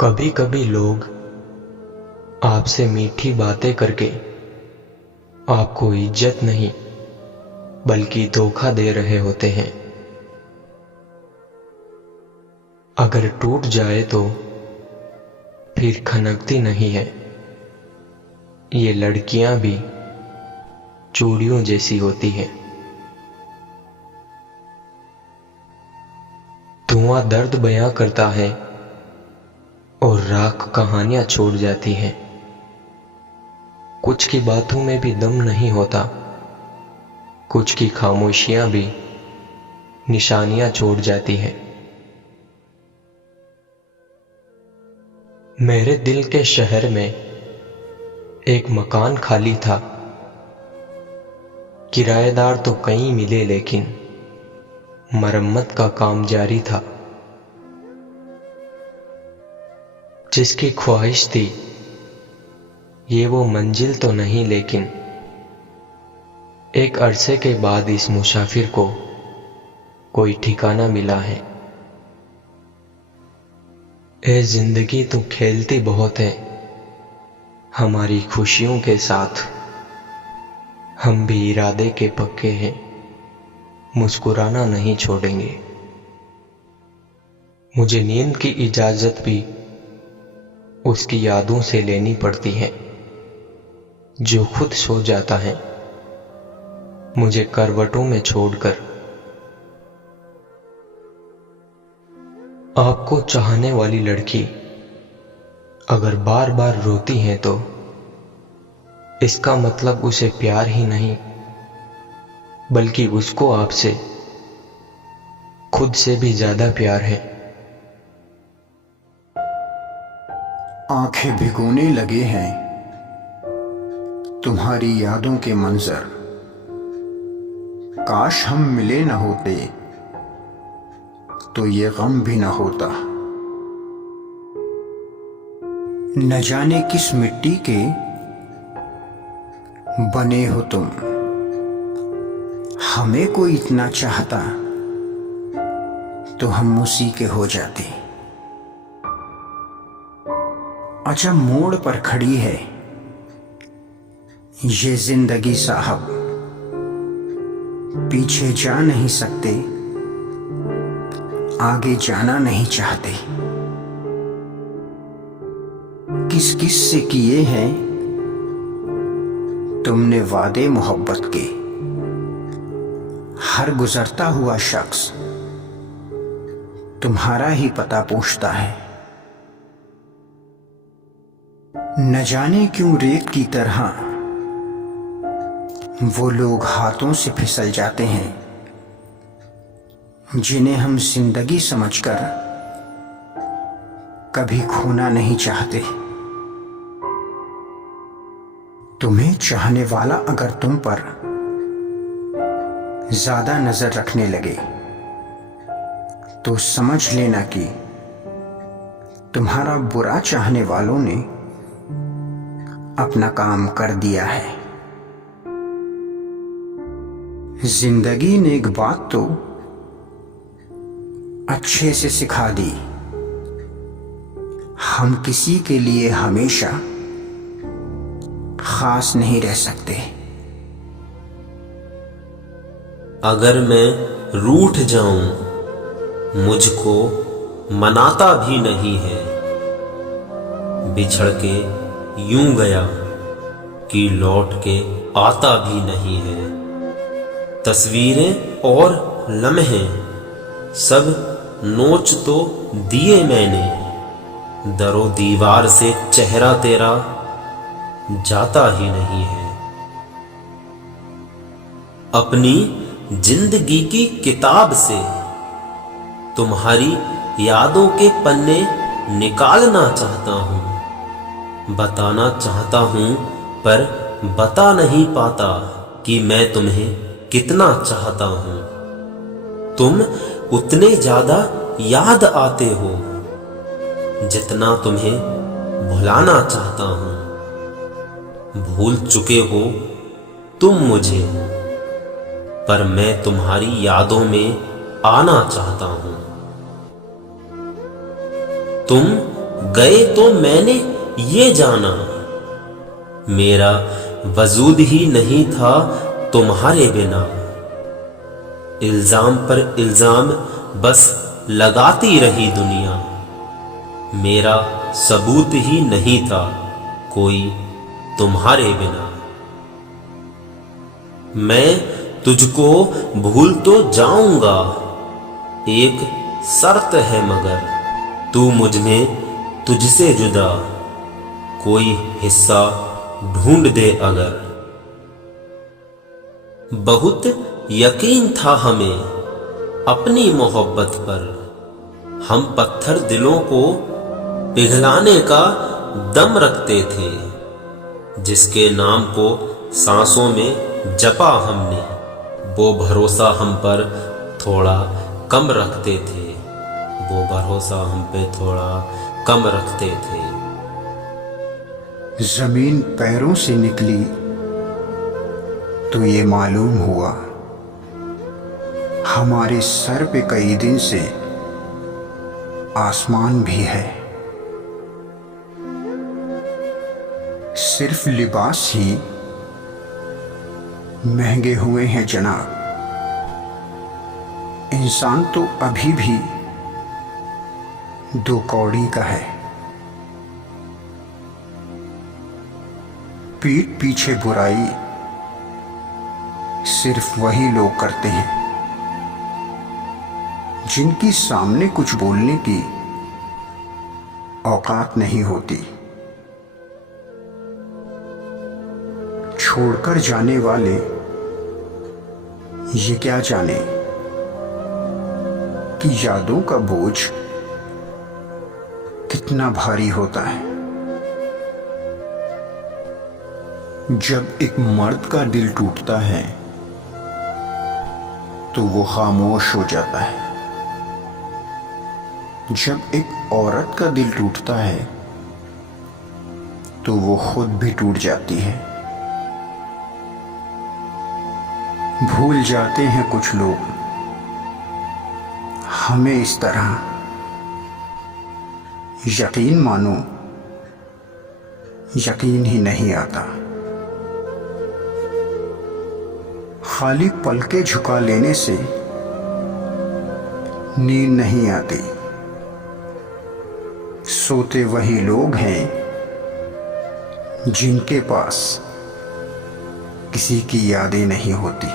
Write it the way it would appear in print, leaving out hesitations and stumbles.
कभी कभी लोग आपसे मीठी बातें करके आपको इज्जत नहीं बल्कि धोखा दे रहे होते हैं। अगर टूट जाए तो फिर खनकती नहीं है। ये लड़कियां भी चूड़ियों जैसी होती हैं। धुआं दर्द बयां करता है और राख कहानियां छोड़ जाती हैं। कुछ की बातों में भी दम नहीं होता, कुछ की खामोशियां भी निशानियां छोड़ जाती हैं। मेरे दिल के शहर में एक मकान खाली था। किराएदार तो कई मिले लेकिन मरम्मत का काम जारी था। जिसकी ख्वाहिश थी ये वो मंजिल तो नहीं, लेकिन एक अरसे के बाद इस मुसाफिर को कोई ठिकाना मिला है। ए जिंदगी तू खेलती बहुत है हमारी खुशियों के साथ। हम भी इरादे के पक्के हैं, मुस्कुराना नहीं छोड़ेंगे। मुझे नींद की इजाजत भी उसकी यादों से लेनी पड़ती है। जो खुद सो जाता है मुझे करवटों में छोड़कर। आपको चाहने वाली लड़की अगर बार बार रोती है तो इसका मतलब उसे प्यार ही नहीं बल्कि उसको आपसे खुद से भी ज्यादा प्यार है। आंखें भिगोने लगे हैं तुम्हारी यादों के मंजर। काश हम मिले न होते तो ये गम भी न होता। न जाने किस मिट्टी के बने हो तुम। हमें कोई इतना चाहता तो हम उसी के हो जाते। अच्छा मोड़ पर खड़ी है ये जिंदगी साहब। पीछे जा नहीं सकते, आगे जाना नहीं चाहते। किस किस से किए हैं तुमने वादे मोहब्बत के। हर गुजरता हुआ शख्स तुम्हारा ही पता पूछता है। न जाने क्यों रेत की तरह वो लोग हाथों से फिसल जाते हैं जिन्हें हम जिंदगी समझकर कभी खोना नहीं चाहते। तुम्हें चाहने वाला अगर तुम पर ज्यादा नजर रखने लगे तो समझ लेना कि तुम्हारा बुरा चाहने वालों ने अपना काम कर दिया है। जिंदगी ने एक बात तो अच्छे से सिखा दी। हम किसी के लिए हमेशा खास नहीं रह सकते। अगर मैं रूठ जाऊं मुझको मनाता भी नहीं है। बिछड़ के यूं गया कि लौट के आता भी नहीं है। तस्वीरें और लम्हे सब नोच तो दिए मैंने। दरो दीवार से चेहरा तेरा जाता ही नहीं है। अपनी जिंदगी की किताब से तुम्हारी यादों के पन्ने निकालना चाहता हूं। बताना चाहता हूं पर बता नहीं पाता कि मैं तुम्हें कितना चाहता हूं। तुम उतने ज्यादा याद आते हो जितना तुम्हें भुलाना चाहता हूं। भूल चुके हो तुम मुझे पर मैं तुम्हारी यादों में आना चाहता हूं। तुम गए तो मैंने ये जाना, मेरा वजूद ही नहीं था तुम्हारे बिना। इल्जाम पर इल्जाम बस लगाती रही दुनिया, मेरा सबूत ही नहीं था कोई तुम्हारे बिना। मैं तुझको भूल तो जाऊंगा, एक शर्त है मगर, तू मुझ में तुझसे जुदा कोई हिस्सा ढूंढ दे अगर। बहुत यकीन था हमें अपनी मोहब्बत पर, हम पत्थर दिलों को पिघलाने का दम रखते थे। जिसके नाम को सांसों में जपा हमने, वो भरोसा हम पर थोड़ा कम रखते थे, वो भरोसा हम पे थोड़ा कम रखते थे। जमीन पैरों से निकली तो ये मालूम हुआ, हमारे सर पे कई दिन से आसमान भी है। सिर्फ लिबास ही महंगे हुए हैं जनाब, इंसान तो अभी भी 2 कौड़ी का है। पीठ पीछे बुराई सिर्फ वही लोग करते हैं जिनकी सामने कुछ बोलने की औकात नहीं होती। छोड़कर जाने वाले ये क्या जाने कि यादों का बोझ कितना भारी होता है। जब एक मर्द का दिल टूटता है तो वो खामोश हो जाता है, जब एक औरत का दिल टूटता है तो वो खुद भी टूट जाती है। भूल जाते हैं कुछ लोग हमें इस तरह, यकीन मानो यकीन ही नहीं आता। खाली पलके झुका लेने से नींद नहीं आती, सोते वही लोग हैं जिनके पास किसी की यादें नहीं होती।